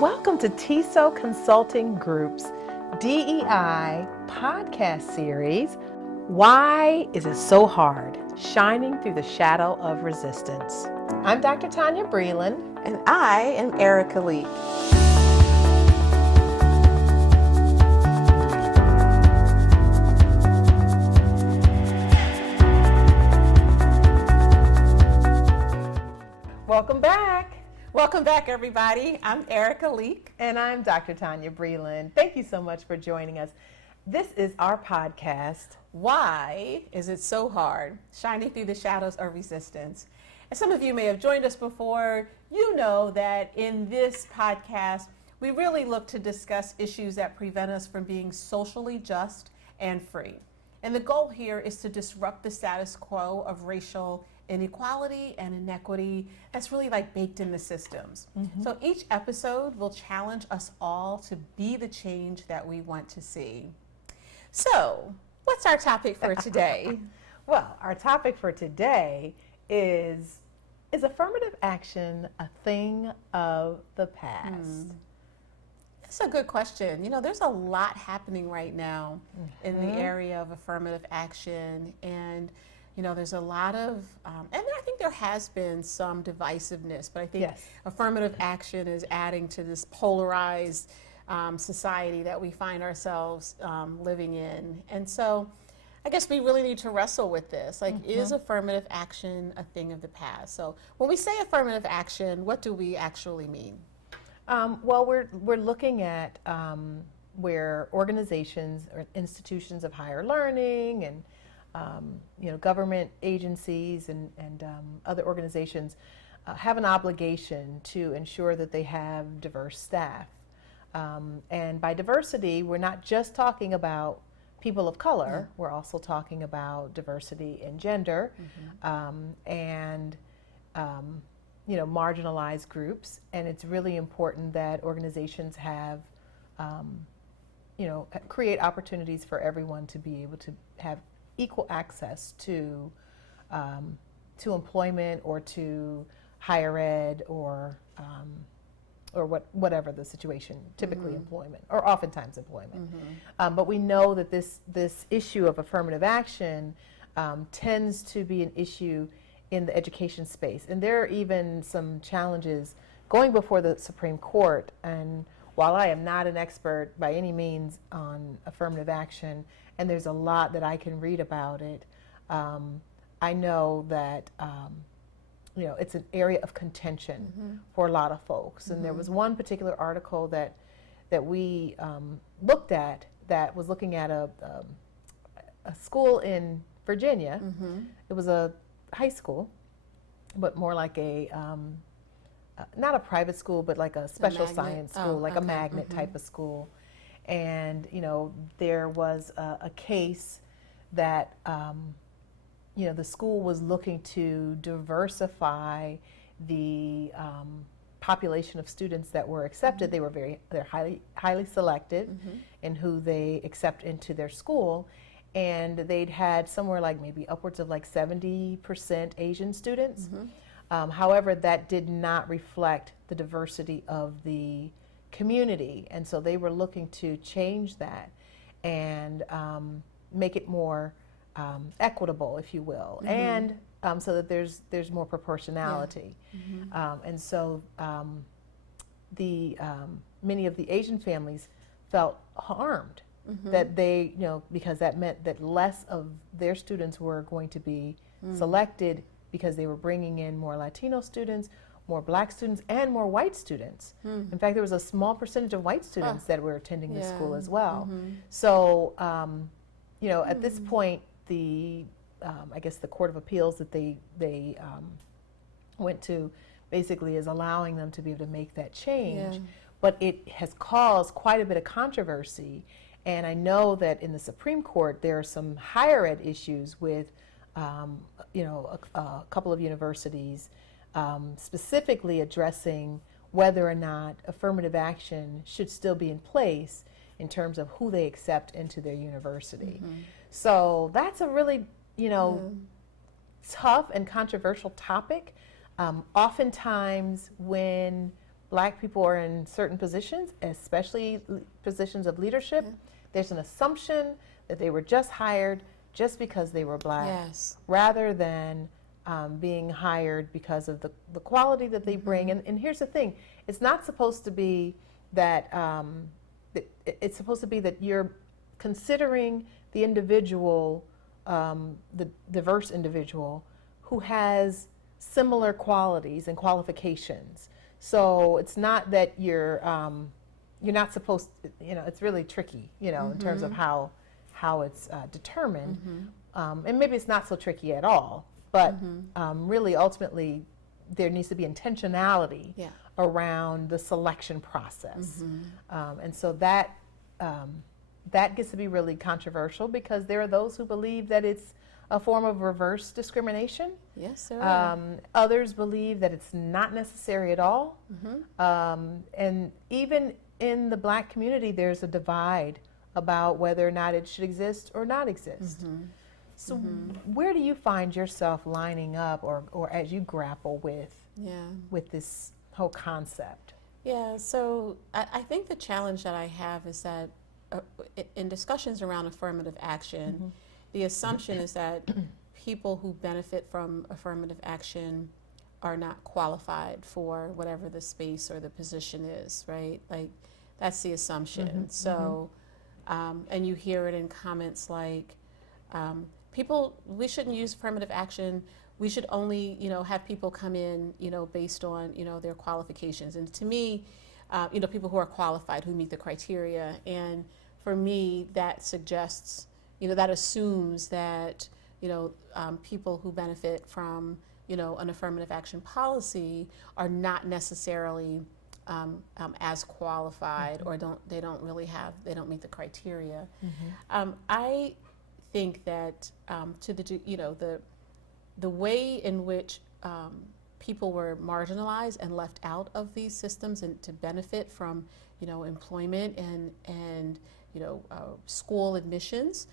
Welcome to TESO Consulting Group's DEI podcast series, Why Is It So Hard? Shining Through the Shadow of Resistance. I'm Dr. Tonya Breland. And I am Erika Leek. Welcome back. Welcome back, everybody. I'm Erika Leek. And I'm Dr. Tonya Breland. Thank you so much for joining us. This is our podcast, Why Is It So Hard? Shining Through the Shadows of Resistance. And some of you may have joined us before. You know that in this podcast, we really look to discuss issues that prevent us from being socially just and free. And the goal here is to disrupt the status quo of racial inequality and inequity that's really like baked in the systems. Mm-hmm. So each episode will challenge us all to be the change that we want to see. So what's our topic for today? Well, our topic for today is affirmative action a thing of the past? That's a good question. You know, there's a lot happening right now in the area of affirmative action, and you know, there's a lot of, and I think there has been some divisiveness, but I think affirmative action is adding to this polarized society that we find ourselves living in. And so I guess we really need to wrestle with this. Like, is affirmative action a thing of the past? So when we say affirmative action, what do we actually mean? Well, we're looking at where organizations or institutions of higher learning and government agencies and other organizations have an obligation to ensure that they have diverse staff. And by diversity, we're not just talking about people of color, we're also talking about diversity in gender and marginalized groups. And it's really important that organizations have, create opportunities for everyone to be able to have equal access to employment or to higher ed or whatever the situation, typically employment or oftentimes employment. But we know that this issue of affirmative action tends to be an issue in the education space. And there are even some challenges going before the Supreme Court. And while I am not an expert by any means on affirmative action, and there's a lot that I can read about it, I know that it's an area of contention for a lot of folks. And there was one particular article that we looked at that was looking at a school in Virginia. It was a high school, but more like a not a private school, but like a special science school, like a magnet type of school. And there was a case that the school was looking to diversify the population of students that were accepted. They're highly selected in who they accept into their school, and they'd had somewhere like maybe upwards of like 70% Asian students. However, that did not reflect the diversity of the community, and so they were looking to change that and make it more equitable, if you will, and so that there's more proportionality. And so the many of the Asian families felt harmed that they, because that meant that less of their students were going to be selected because they were bringing in more Latino students, more black students, and more white students. In fact, there was a small percentage of white students that were attending the school as well. So, at this point, I guess the Court of Appeals that they went to basically is allowing them to be able to make that change. But it has caused quite a bit of controversy. And I know that in the Supreme Court, there are some higher ed issues with, a couple of universities specifically addressing whether or not affirmative action should still be in place in terms of who they accept into their university. So that's a really, tough and controversial topic. Oftentimes when Black people are in certain positions, especially positions of leadership, there's an assumption that they were just hired just because they were Black, Yes. rather than being hired because of the quality that they bring. And here's the thing, it's not supposed to be that, it's supposed to be that you're considering the individual, the diverse individual who has similar qualities and qualifications. So it's not that you're not supposed to, it's really tricky, in terms of how it's determined. And maybe it's not so tricky at all, but really ultimately there needs to be intentionality around the selection process. And so that gets to be really controversial, because there are those who believe that it's a form of reverse discrimination. Yes, sir. Others believe that it's not necessary at all. And even in the Black community, there's a divide about whether or not it should exist or not exist. So where do you find yourself lining up, or as you grapple with this whole concept? Yeah, so I think the challenge that I have is that in discussions around affirmative action, the assumption is that people who benefit from affirmative action are not qualified for whatever the space or the position is, right? Like, that's the assumption. So, and you hear it in comments like, we shouldn't use affirmative action. We should only, have people come in, based on, their qualifications. And to me, people who are qualified, who meet the criteria. And for me, that suggests, that assumes that, people who benefit from, an affirmative action policy are not necessarily as qualified, or they don't meet the criteria. I think that the way in which people were marginalized and left out of these systems and to benefit from, employment and school admissions,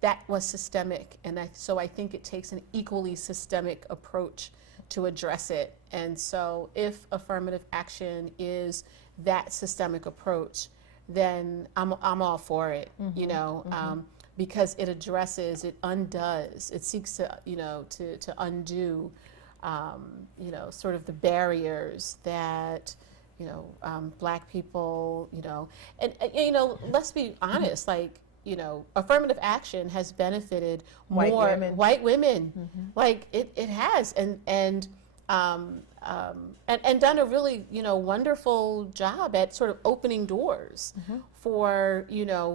that was systemic. And so I think it takes an equally systemic approach to address it. And so if affirmative action is that systemic approach, then I'm all for it, because it addresses, it undoes, it seeks to, to undo, sort of the barriers that, Black people, and let's be honest, like, affirmative action has benefited white women. Like it has, and done a really, wonderful job at sort of opening doors for,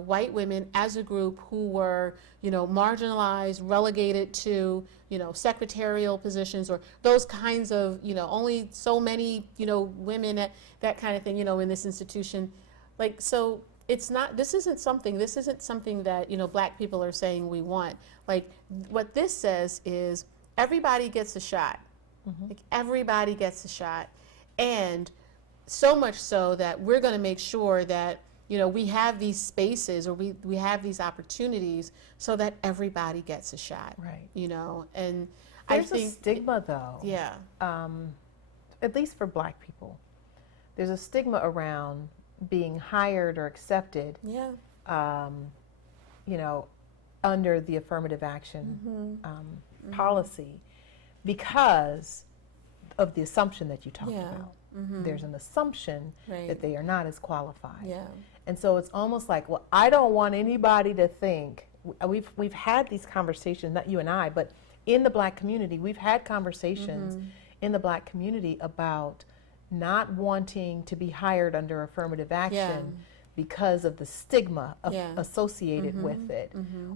white women as a group who were, marginalized, relegated to, secretarial positions, or those kinds of, only so many, women at that kind of thing, in this institution. Like, so this isn't something that, Black people are saying we want. Like, what this says is everybody gets a shot. Like, everybody gets a shot. And so much so that we're going to make sure that, we have these spaces, or we have these opportunities so that everybody gets a shot. Right. And there's I think a stigma, though. Yeah. At least for Black people, there's a stigma around being hired or accepted. Yeah. Under the affirmative action policy, because of the assumption that you talked about. There's an assumption that they are not as qualified. Yeah. And so it's almost like, well, I don't want anybody to think, we've had these conversations, not you and I, but in the Black community, we've had conversations in the Black community about not wanting to be hired under affirmative action because of the stigma associated with it,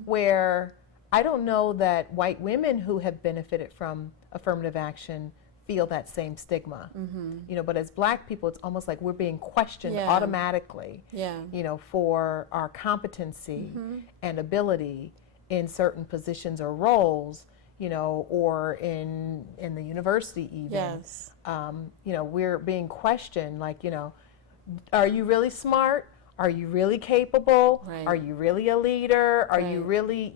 where I don't know that white women who have benefited from affirmative action feel that same stigma. But as Black people, it's almost like we're being questioned automatically, for our competency and ability in certain positions or roles, or in the university even. Yes. We're being questioned, like, are you really smart? Are you really capable? Right. Are you really a leader? Are you really,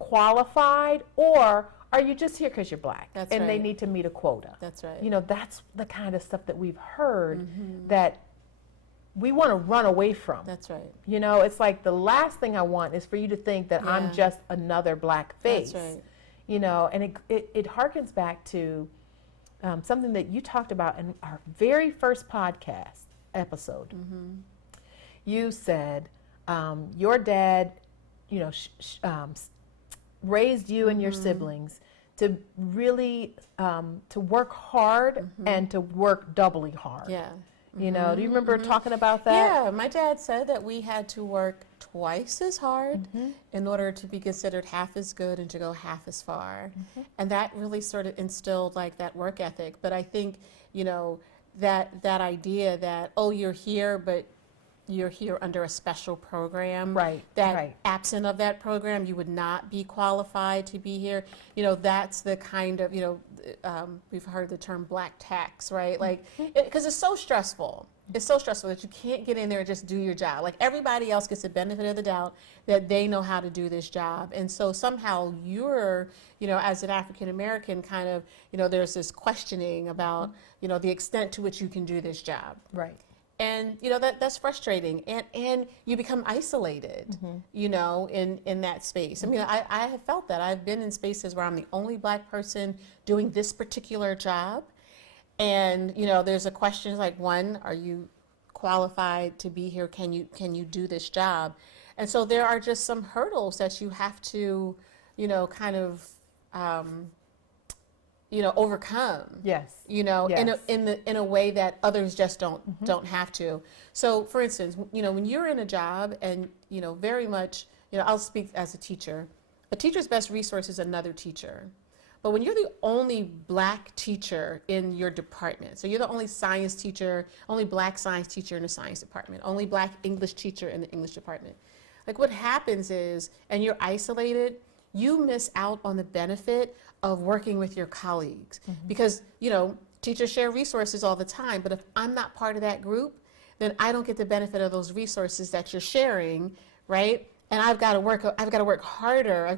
qualified? Or are you just here because you're black? That's and they right. need to meet a quota. That's right. You know, that's the kind of stuff that we've heard that we want to run away from. That's right. You know, it's like the last thing I want is for you to think that I'm just another black face. That's right. You know, and it harkens back to something that you talked about in our very first podcast episode. You said your dad, you know, raised you and your siblings to really to work hard and to work doubly hard. Yeah. You know, do you remember talking about that? Yeah, my dad said that we had to work twice as hard in order to be considered half as good and to go half as far. And that really sort of instilled like that work ethic. But I think, you know, that idea that, oh, you're here, but you're here under a special program. Right, That right. absent of that program, you would not be qualified to be here. You know, that's the kind of, you know, we've heard the term black tax, right? Like, because it's so stressful. It's so stressful that you can't get in there and just do your job. Like, everybody else gets the benefit of the doubt that they know how to do this job. And so somehow you're, you know, as an African American, kind of, you know, there's this questioning about, you know, the extent to which you can do this job. Right. And, you know, that's frustrating. And you become isolated, you know, in that space. I mean, I have felt that. I've been in spaces where I'm the only black person doing this particular job. And, you know, there's a question like, one, are you qualified to be here? Can you do this job? And so there are just some hurdles that you have to, you know, kind of, you know, overcome. Yes. You know, Yes. in a way that others just don't have to. So, for instance, you know, when you're in a job and, you know, very much, you know, I'll speak as a teacher. A teacher's best resource is another teacher. But when you're the only black teacher in your department, so you're the only science teacher, only black science teacher in the science department, only black English teacher in the English department, like what happens is, and you're isolated, you miss out on the benefit of working with your colleagues. Because, you know, teachers share resources all the time, but if I'm not part of that group, then I don't get the benefit of those resources that you're sharing, right? And I've got to work harder. I've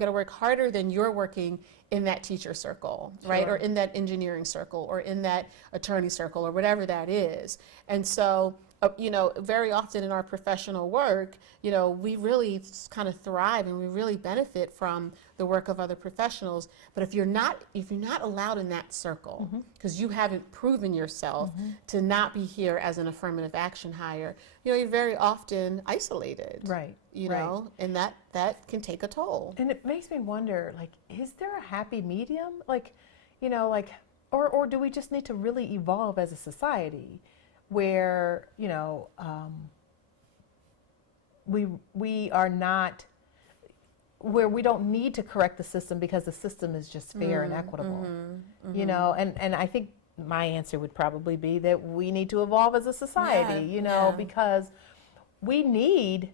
got to work harder than you're working in that teacher circle, right? Sure. Or in that engineering circle, or in that attorney circle, or whatever that is. And so, you know, very often in our professional work, you know, we really kind of thrive and we really benefit from the work of other professionals. But if you're not allowed in that circle, because you haven't proven yourself to not be here as an affirmative action hire, you know, you're very often isolated. Right. You right. know, and that can take a toll. And it makes me wonder, like, is there a happy medium? Like, you know, like, or do we just need to really evolve as a society where, you know, we are not, where we don't need to correct the system because the system is just fair and equitable, you know, and I think my answer would probably be that we need to evolve as a society, you know, because we need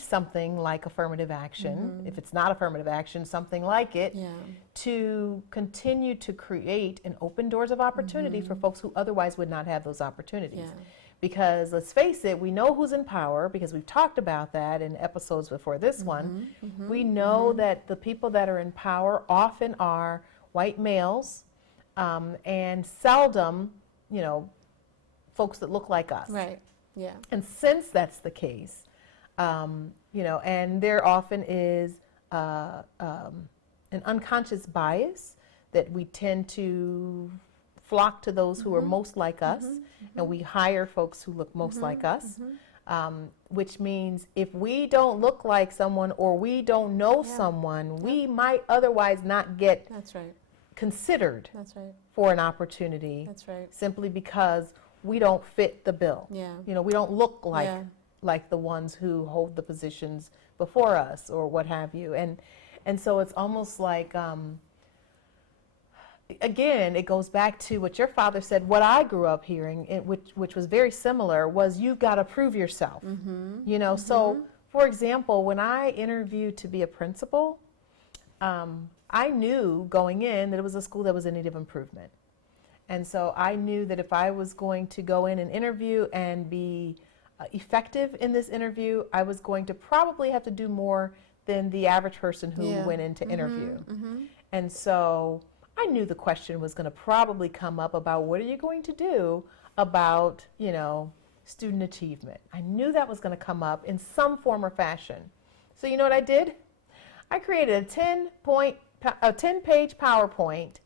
something like affirmative action, if it's not affirmative action, something like it, to continue to create and open doors of opportunity for folks who otherwise would not have those opportunities. Because let's face it, we know who's in power because we've talked about that in episodes before this one. We know that the people that are in power often are white males and seldom, you know, folks that look like us. Right. Yeah. And since that's the case, you know, and there often is an unconscious bias that we tend to flock to those who are most like us, and we hire folks who look most like us, which means if we don't look like someone or we don't know someone, we might otherwise not get That's right. considered That's right. for an opportunity. That's right. Simply because we don't fit the bill. Yeah. You know, we don't look like the ones who hold the positions before us or what have you. And so it's almost like, again, it goes back to what your father said, what I grew up hearing, which was very similar, was you've got to prove yourself. You know, so for example, when I interviewed to be a principal, I knew going in that it was a school that was in need of improvement. And so I knew that if I was going to go in and interview and be effective in this interview, I was going to probably have to do more than the average person who went in to interview. And so I knew the question was going to probably come up about what are you going to do about, student achievement. I knew that was going to come up in some form or fashion. So you know what I did? I created a 10-page PowerPoint.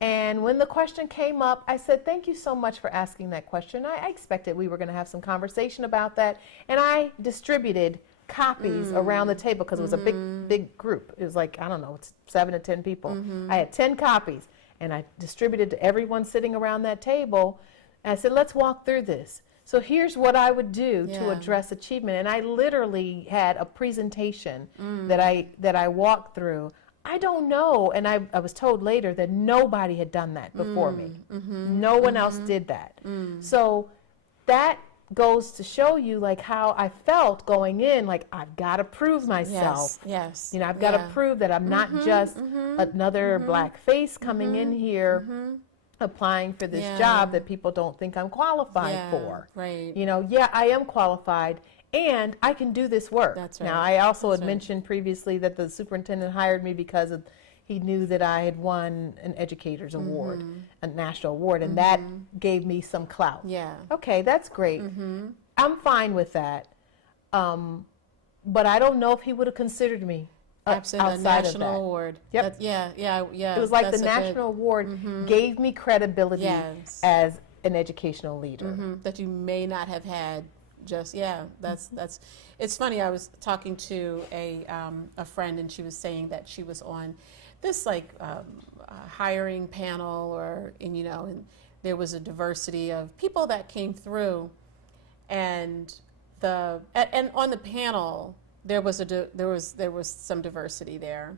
And when the question came up, I said, thank you so much for asking that question. I expected we were going to have some conversation about that. And I distributed copies around the table because it was a big group. It was like, I don't know, it's 7 to 10 people. I had 10 copies and I distributed to everyone sitting around that table. And I said, let's walk through this. So here's what I would do to address achievement. And I literally had a presentation that I walked through. I don't know, and I was told later that nobody had done that before me. No one else did that. So that goes to show you like how I felt going in, like I've got to prove myself. Yes. I've got to prove that I'm not just another black face coming in here applying for this job that people don't think I'm qualified for. Right. I am qualified and I can do this work. That's right. Now, I also had mentioned previously that the superintendent hired me because he knew that I had won an educator's award, a national award, and that gave me some clout. Yeah. Okay, that's great. I'm fine with that. But I don't know if he would have considered me. Absolutely, outside a national of that. award. Yep. Yeah. It was like the national award gave me credibility as an educational leader. That you may not have had. That's it's funny. I was talking to a friend, and she was saying that she was on this hiring panel, and there was a diversity of people that came through, and on the panel there was some diversity there.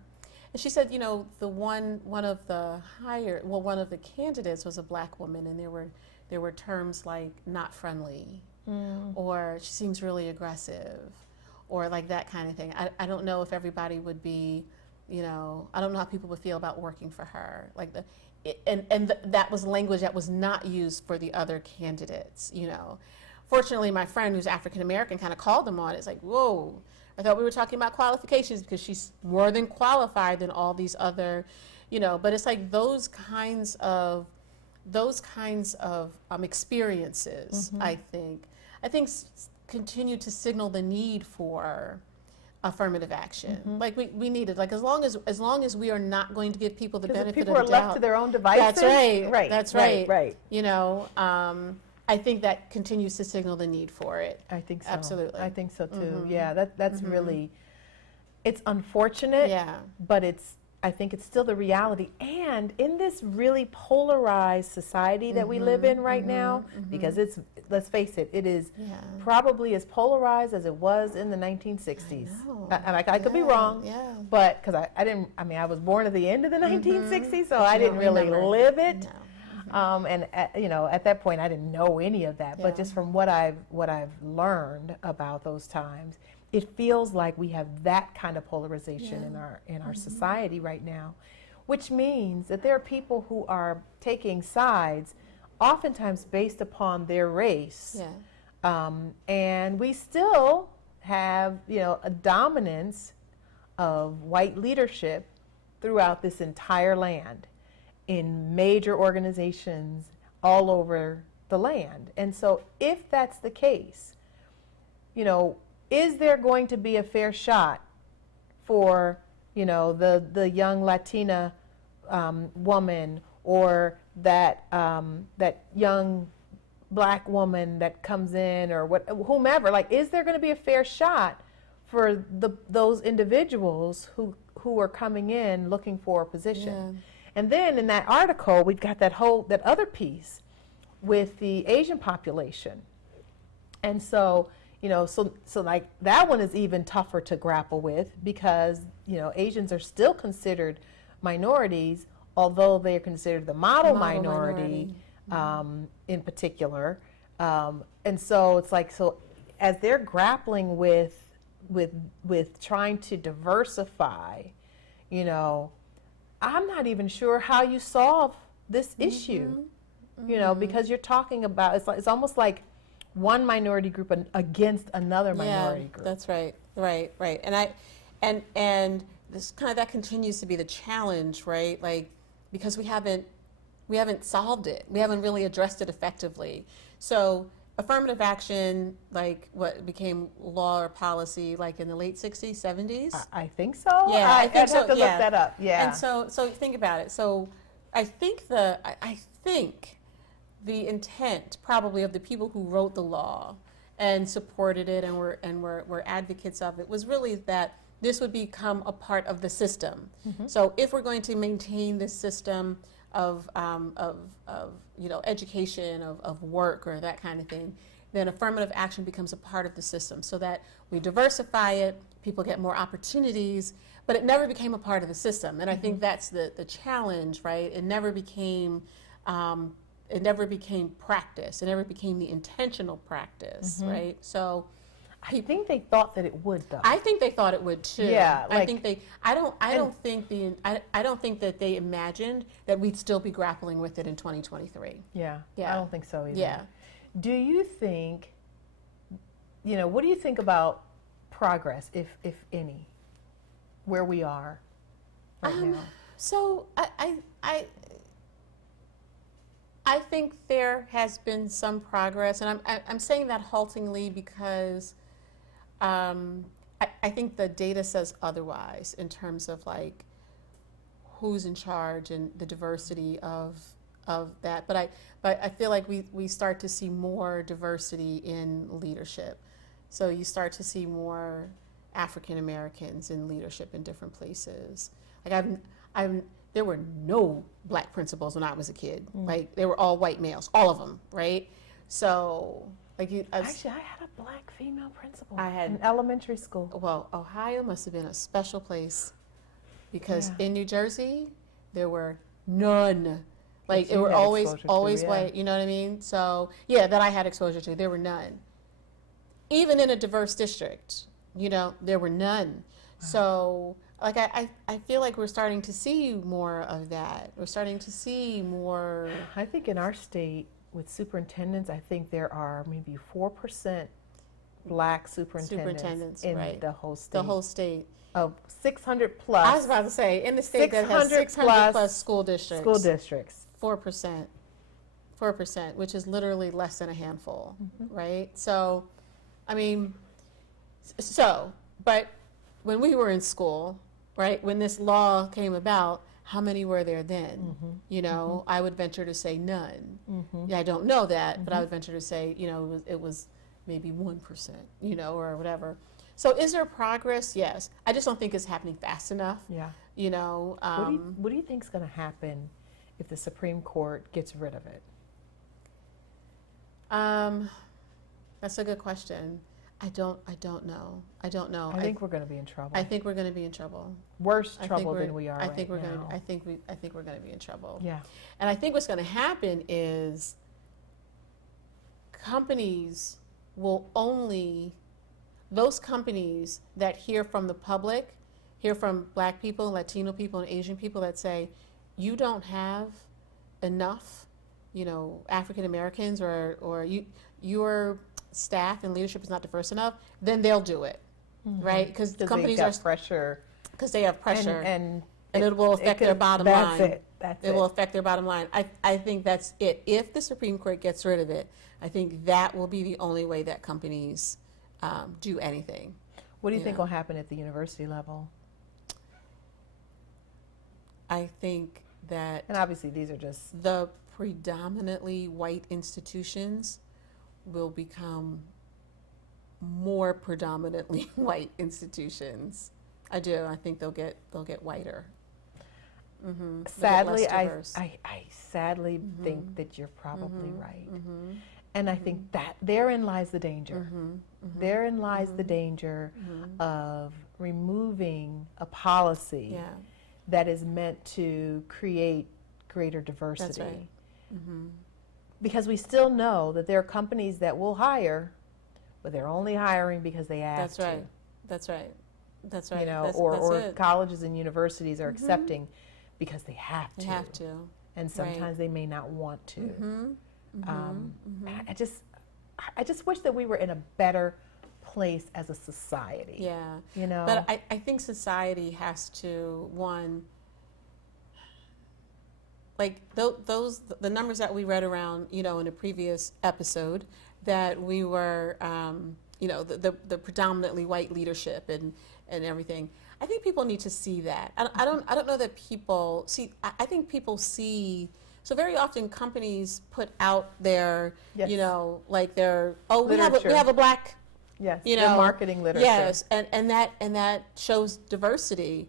And she said, one of the candidates was a black woman, and there were terms like not friendly, or she seems really aggressive, or like that kind of thing. I don't know if everybody would be, I don't know how people would feel about working for her. That was language that was not used for the other candidates, Fortunately, my friend who's African American kind of called them on it. It's like, whoa, I thought we were talking about qualifications because she's more than qualified than all these other, but it's like those kinds of experiences, I think continue to signal the need for affirmative action. Like we need it. Like as long as we are not going to give people the benefit of the doubt. People are left to their own devices. That's right. Right. That's right. Right. I think that continues to signal the need for it. I think so. Absolutely. I think so too. Yeah, that's really, it's unfortunate. Yeah. But I think it's still the reality. And in this really polarized society that we live in right now, because let's face it, it is probably as polarized as it was in the 1960s. And I could be wrong, but because I was born at the end of the 1960s, so I didn't really live it. And at that point, I didn't know any of that. But just from what I've learned about those times, it feels like we have that kind of polarization in our society right now, which means that there are people who are taking sides, oftentimes based upon their race, and we still have a dominance of white leadership throughout this entire land, in major organizations all over the land. And so if that's the case, is there going to be a fair shot for, the young Latina woman, or that young black woman that comes in, or whomever? Like, is there going to be a fair shot for those individuals who are coming in looking for a position? And then in that article, we've got that other piece with the Asian population. And so, so like that one is even tougher to grapple with because, Asians are still considered minorities, although they're considered the model minority. In particular. And so it's like, so as they're grappling with trying to diversify, I'm not even sure how you solve this issue, because you're talking about, it's almost like one minority group against another minority group. That's right. Right. And this kind of, that continues to be the challenge, right? Like, because we haven't solved it. We haven't really addressed it effectively. So affirmative action, like what became law or policy, like in the late 60s, 70s? I think so. Yeah, I'd think so. have to Yeah. look that up. Yeah. And so think about it. So I think the intent probably of the people who wrote the law and supported it and were advocates of it was really that this would become a part of the system. Mm-hmm. So if we're going to maintain this system of education, of work, or that kind of thing, then affirmative action becomes a part of the system, so that we diversify it, people get more opportunities, but it never became a part of the system. And I think that's the challenge, right? It never became practice. It never became the intentional practice, right? So I think they thought that it would, though. I think they thought it would too. Yeah, I think they. I don't think that they imagined that we'd still be grappling with it in 2023. Yeah. Yeah. I don't think so either. Yeah. Do you think, what do you think about progress, if any, where we are right now? So I think there has been some progress, and I'm saying that haltingly because I think the data says otherwise in terms of like who's in charge and the diversity of that. But I feel like we start to see more diversity in leadership. So you start to see more African Americans in leadership in different places. Like there were no black principals when I was a kid. Like they were all white males, all of them, right? So like Actually, I had a black female principal I had- in elementary school. well, Ohio must have been a special place because in New Jersey there were none. Like That it you were had always exposure to, yeah. white. You know what I mean? So yeah, that I had exposure to. There were none. Even in a diverse district, there were none. So like I feel like we're starting to see more of that. We're starting to see more. I think in our state, with superintendents, I think there are maybe 4% black superintendents in right. the whole state. The whole state. Of 600 plus. I was about to say, in the state that has 600 plus school districts. School districts. 4%, which is literally less than a handful, right? So, I mean, but when we were in school, right, when this law came about, how many were there then? I would venture to say none. Yeah, I don't know that, but I would venture to say, it was maybe 1%, or whatever. So is there progress? Yes. I just don't think it's happening fast enough. Yeah. What What do you think is going to happen if the Supreme Court gets rid of it? That's a good question. I don't know. I think we're going to be in trouble. I think we're going to be in trouble. Worse trouble than we are I think right we're now. I think we're going to be in trouble. Yeah. And I think what's going to happen is those companies that hear from the public, hear from black people, Latino people, and Asian people that say, you don't have enough, African Americans or your staff and leadership is not diverse enough, then they'll do it, right? Because companies are pressure. Because they have pressure, and it will affect their bottom line. That's it will affect their bottom line. I think that's it. If the Supreme Court gets rid of it, I think that will be the only way that companies do anything. What do you think will happen at the university level? I think that, and obviously these are just the predominantly white institutions will become more predominantly white institutions. I do. I think they'll get whiter. Sadly, I sadly think that you're probably right. And I think that therein lies the danger. Therein lies the danger of removing a policy that is meant to create greater diversity. That's right. Because we still know that there are companies that will hire, but they're only hiring because they have That's to. right. That's right. That's right. Or it. colleges and universities are accepting because they have to. They have to. And sometimes they may not want to. I just wish that we were in a better place as a society. Yeah. You know? But I think society has to, one, like the numbers that we read around, in a previous episode, that we were, the predominantly white leadership and everything. I think people need to see that. I don't know that people see. I think people see. So very often companies put out their, Yes. like their we have a black. Yes. The marketing literature. Yes, and that shows diversity.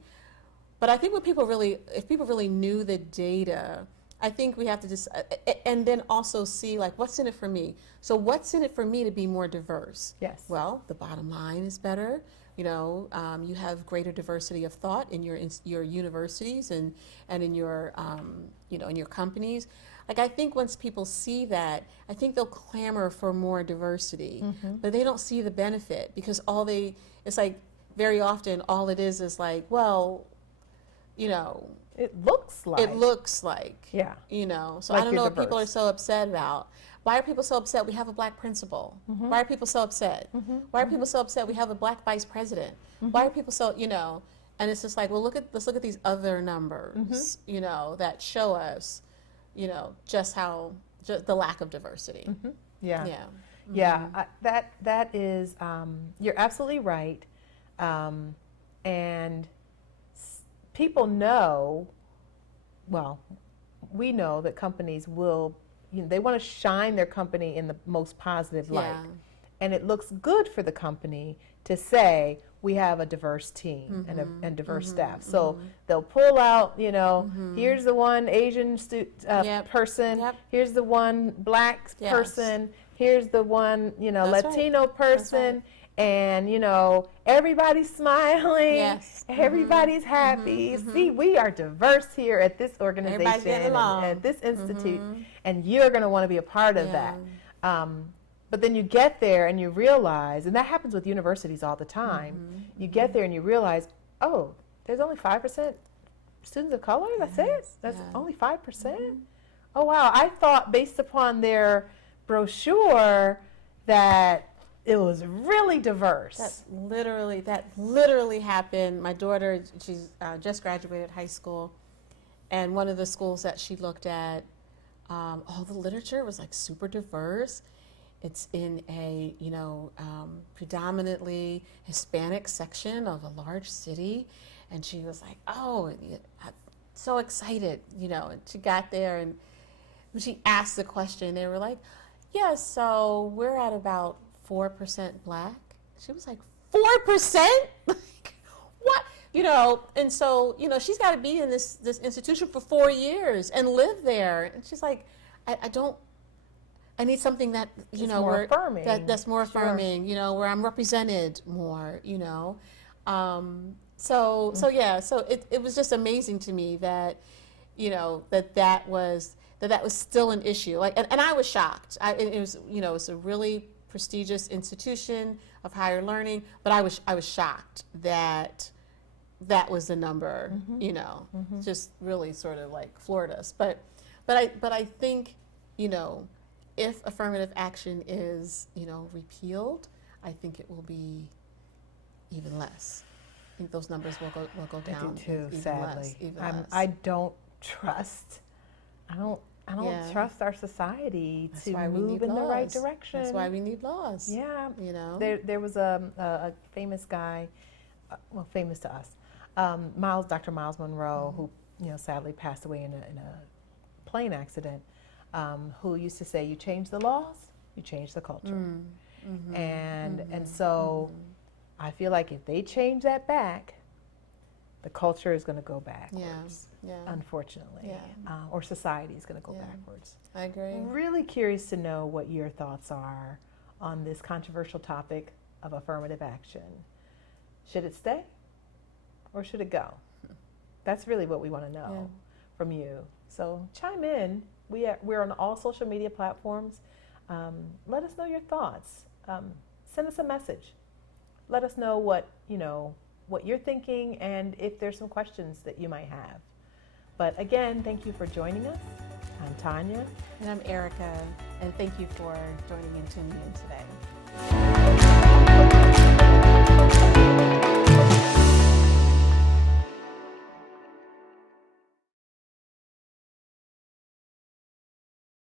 But I think if people really knew the data, I think we have to just, and then also see, like, what's in it for me? So what's in it for me to be more diverse? Yes. Well, the bottom line is better. You have greater diversity of thought in your universities and in your, in your companies. Like, I think once people see that, I think they'll clamor for more diversity, but they don't see the benefit, because it's like very often all it is like, well, it looks like. Yeah. So Like I don't know what diverse. people are so upset about. Why are people so upset we have a black principal? Why are people so upset? Why are people so upset we have a black vice president? Why are people so, and it's just like, well, let's look at these other numbers, that show us, just the lack of diversity. Yeah. Yeah. Yeah. That is, you're absolutely right. And people know, well, we know that companies will, they want to shine their company in the most positive light. Yeah. And it looks good for the company to say, we have a diverse team and diverse staff. So they'll pull out, here's the one Asian person, here's the one black person, here's the one, Latino person. And, everybody's smiling. Yes. Everybody's happy. See, we are diverse here at this organization, Everybody's getting along. at this institute, and you're going to want to be a part of that. But then you get there and you realize, and that happens with universities all the time, you get there and you realize, oh, there's only 5% students of color? That's it? That's only 5%? Oh, wow. I thought, based upon their brochure, that it was really diverse. That literally happened. My daughter, she's just graduated high school, and one of the schools that she looked at, all the literature was like super diverse. It's in a predominantly Hispanic section of a large city, and she was like, "Oh, I'm so excited!" And she got there, and when she asked the question, they were like, "Yeah, so we're at about 4% black." She was like, 4%? Like, what? And so, she's got to be in this institution for 4 years and live there. And she's like, I need something that, more affirming. That's more affirming, where I'm represented more, So it was just amazing to me that, that was still an issue. Like, and I was shocked. It was, it's a really prestigious institution of higher learning, but I was shocked that was the number, just really sort of like floored us. But I think, if affirmative action is, repealed, I think it will be even less. I think those numbers will go down. I do too, even sadly. less, even less. I don't trust our society to move in the right direction. That's why we need laws. Yeah. There was a famous guy, famous to us, Dr. Miles Monroe, who sadly passed away in a plane accident, who used to say, "You change the laws, you change the culture." And so I feel like if they change that back, the culture is going to go backwards. Yeah. Unfortunately. Yeah. Or society is going to go backwards. I agree. Really curious to know what your thoughts are on this controversial topic of affirmative action. Should it stay or should it go? That's really what we want to know from you. So chime in. We're on all social media platforms. Let us know your thoughts. Send us a message. Let us know what you're thinking and if there's some questions that you might have. But again, thank you for joining us. I'm Tonya. And I'm Erika. And thank you for joining and tuning in today. you.